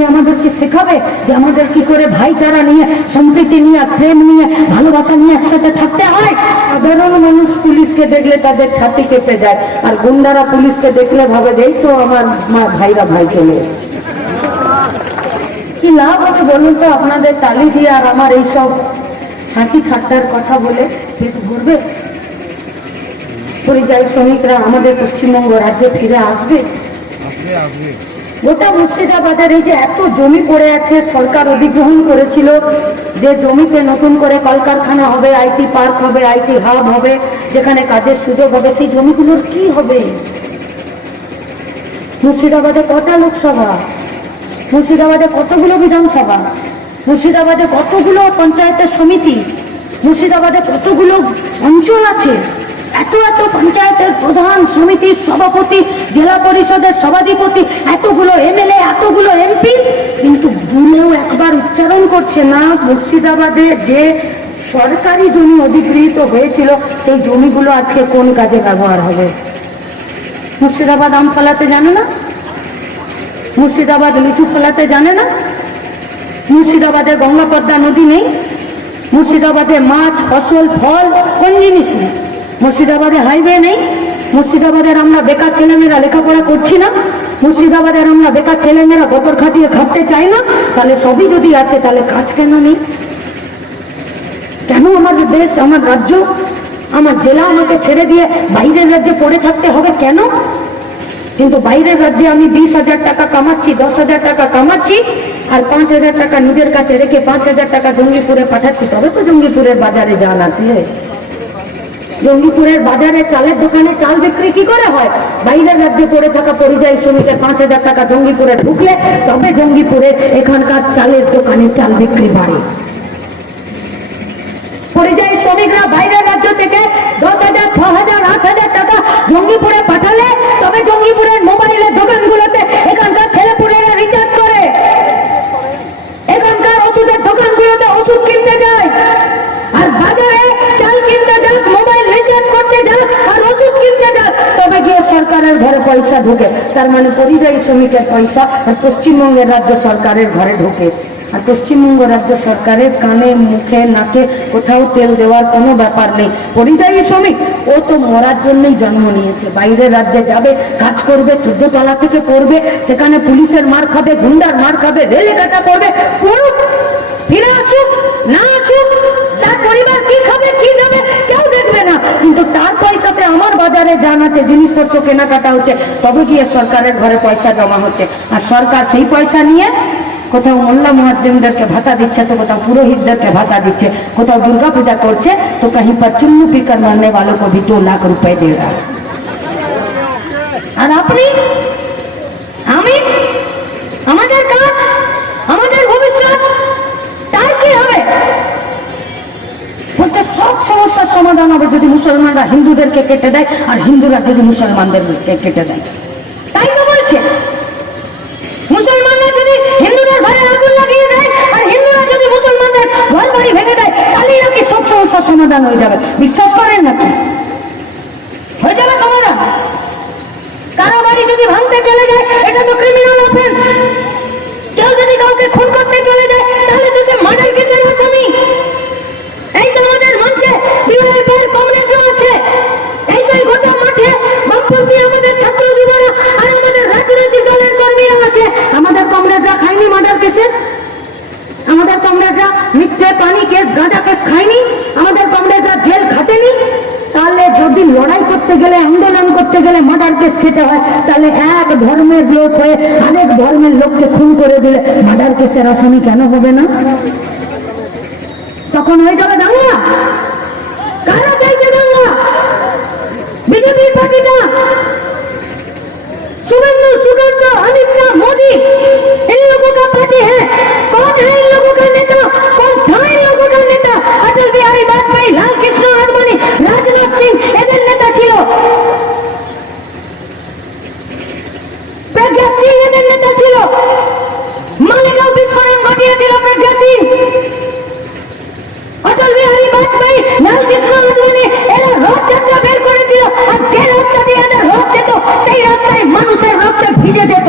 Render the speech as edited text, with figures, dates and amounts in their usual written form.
নিয়ে আমাদেরকে শেখাবে যে আমাদের কি করে ভাইচারা নিয়ে, সম্প্রীতি নিয়ে, প্রেম নিয়ে, ভালোবাসা নিয়ে একসাথে থাকতে হয়। সাধারণ মানুষ পুলিশকে দেখলে তাদের ছাতি কেঁপে যায়, আর গুন্ডারা পুলিশকে দেখলে ভাবে যে এই তো আমার ভাইরা ভাই চলে এসছে। কি লাভ হবে বলুন তো আপনাদের তালি দিয়ে আর আমার এইসব হাসি ঠাট্টার কথা বলে পেট ভরবে? পরিযায়ী শ্রমিকরা আমাদের পশ্চিমবঙ্গ রাজ্যে ফিরে আসবে? গোটা মুর্শিদাবাদের এই যে এত জমি পড়ে আছে, সরকার অধিগ্রহণ করেছিল যে জমিতে নতুন করে কলকারখানা হবে, আইটি পার্ক হবে, আইটি হাব হবে, যেখানে কাজের সুযোগ হবে, সেই জমিগুলোর কি হবে? মুর্শিদাবাদে কটা লোকসভা, মুর্শিদাবাদে কতগুলো বিধানসভা, মুর্শিদাবাদে কতগুলো পঞ্চায়েতের সমিতি, মুর্শিদাবাদে কতগুলো অঞ্চল আছে, এত এত পঞ্চায়েতের প্রধান, সমিতির সভাপতি, জেলা পরিষদের সভাধিপতি, এতগুলো এমএলএ, এতগুলো এমপি, কিন্তু ভুলেও একবার উচ্চারণ করছে না মুর্শিদাবাদে যে সরকারি জমি অধিগৃহীত হয়েছিল সেই জমিগুলো আজকে কোন কাজে ব্যবহার হবে। মুর্শিদাবাদ আম ফলাতে জানে না, মুর্শিদাবাদ লিচু ফলাতে জানে না, মুর্শিদাবাদে গঙ্গা পদ্মা নদী নেই, মুর্শিদাবাদে মাছ, ফসল, ফল কোন জিনিস নেই, মুর্শিদাবাদে হাইওয়ে নেই, মুর্শিদাবাদের আমরা বেকার ছেলেমেয়েরা লেখাপড়া করছি না, মুর্শিদাবাদের আমরা বেকার ছেলেমেয়েরা গতর খাটিয়ে খাটতে চাই না, তাহলে সবই যদি আছে তাহলে কাজ কেন নেই? কেন আমাদের দেশ, আমার রাজ্য, আমার জেলা আমাকে ছেড়ে দিয়ে বাইরের রাজ্যে পড়ে থাকতে হবে কেন? কিন্তু বাইরের রাজ্যে আমি 20,000 টাকা কামাচ্ছি, 10,000 টাকা কামাচ্ছি, আর 5,000 টাকা নিজের কাছে রেখে 5,000 টাকা জঙ্গিপুরে পাঠাচ্ছি, তবে তো জঙ্গিপুরের বাজারে জান আছে। জঙ্গিপুরের বাজারে চালের দোকানে চাল বিক্রি কি করে হয়? বাইরের রাজ্যে পড়ে থাকা পরিযায়ী শ্রমিকের 5,000 টাকা জঙ্গিপুরে ঢুকলে তবে জঙ্গিপুরে এখানকার চালের দোকানে চাল বিক্রি বাড়ে। পরিযায়ী শ্রমিকরা বাইরের রাজ্য থেকে 10,000, 6,000, 8,000 টাকা জঙ্গিপুরে পাঠালে তবে জঙ্গিপুরের মোবাইলের দোকানগুলোতে এখানকার ছেলেপুলেরা রিচার্জ করে, এখানকার ওষুধের দোকানগুলোতে ওষুধ কিনতে যায়, আর বাজারে চাল কিনতে যাক, মোবাইল রিচার্জ করতে যাক, আর ওষুধ কিনতে যাক, তবে গিয়ে সরকারের ঘরে পয়সা ঢোকে। তার মানে পরিযায়ী শ্রমিকের পয়সা আর পশ্চিমবঙ্গের রাজ্য সরকারের ঘরে ঢোকে। আর পশ্চিমবঙ্গ রাজ্য সরকারের কানে, মুখে, নাকে কোথাও তেল দেওয়ার কোনো ব্যাপার নেই। পরিযায়ী শ্রমিক ও তো মরার জন্যই জন্ম নিয়েছে, বাইরের রাজ্যে যাবে, কাজ করবে, 14 তলা থেকে পড়বে, সেখানে পুলিশের মার খাবে, গুন্ডার মার খাবে, রেলে কাটা পড়বে, পড়ুক, ফিরে আসুক, না আসুক, তার পরিবার কি খাবে, কি যাবে কেউ দেখবে না, কিন্তু তার পয়সাতে আমার বাজারে জান আছে, জিনিসপত্র কেনাকাটা হচ্ছে, তবে গিয়ে সরকারের ঘরে পয়সা জমা হচ্ছে। আর সরকার সেই পয়সা নিয়ে কোথাও মোল্লা মুয়াজ্জিমদেরকে ভাতা দিচ্ছে, তো কোথাও পুরোহিতদেরকে ভাতা দিচ্ছে, কোথাও দুর্গা পূজা করছে, তো कहीं पर चुन्नू पीकर मरने वालों को भी 2 लाख रुपए दे रहा है। আর আপনি, আমি, আমাদের কাজ, আমাদের ভবিষ্যৎ, তার কি হবে? বলছে সব সমস্যার সমাধান হবে যদি মুসলমানরা হিন্দুদেরকে কেটে দেয় আর হিন্দুরা যদি মুসলমানদেরকে কেটে দেয়। তাই তো বলছে, মুসলমানরা যদি হিন্দুদের ঘরে আগুন লাগিয়ে দেয় আর হিন্দুরা যদি মুসলমানদের ঘর বাড়ি ভেঙে দেয়, তাহলেই নাকি সব সমস্যার সমাধান হয়ে যাবে। বিশ্বাস করেন নাকি হয়ে যাবে সমাধান? কারো বাড়ি যদি ভাঙতে চলে যায়, এটা তো ক্রিমিনাল অফেন্স। কেউ যদি কাউকে খুন করতে চলে যায়, তাহলে তো সে মার্ডার কেসের আসামি। এই তো আমাদের মঞ্চে বিবাহের কমরেডরা আছে, এই তো গোটা মাঠে বামপন্থী আমাদের ছাত্র যুবরা আর আমাদের রাজনৈতিক দলের কর্মীরা আছে। আমাদের কমরেডরা খায়নি মার্ডার কেসে, আমাদের কমরেডরা মিথ্যে পানি কেস, গাঁজা কেস খায়নি, আমাদের কমরেডরা জেল খাটেনি। তাহলে যদি লড়াই করতে গেলে, আন্দোলন করতে গেলে মার্ডার কেস খেতে হয়, তাহলে এক ধর্মের লোক হয়ে আরেক ধর্মের লোককে খুন করে দিলে মার্ডার কেসের আসামি কেন হবে না? তখন হয়ে যাবে দাঙ্গা। কারা চাইছে দাঙ্গা? বিজেপির পার্টিটা, शुभेंदु, सुगंध, अमित शाह, मोदी, इन लोगों का पार्टी है। कौन है इन लोगों का नेता? कौन था इन लोगों का नेता? अटल बिहारी वाजपेयी, लाल कृष्ण आडवाणी, राजनाथ सिंह एদের নেতা ছিল। প্রজ্ঞা সিং এদের নেতা ছিল। মালেগাঁও বিস্ফোরণ ঘটিয়েছিল প্রজ্ঞা সিং। অটল বিহারী বাজপেয়ী, লাল কৃষ্ণ আডবাণী এরা রথযাত্রা বের করেছিল, আর যে রাস্তা দিয়ে এদের রথ যেত সেই রাস্তায় মানুষের রক্তে ভিজে যেত।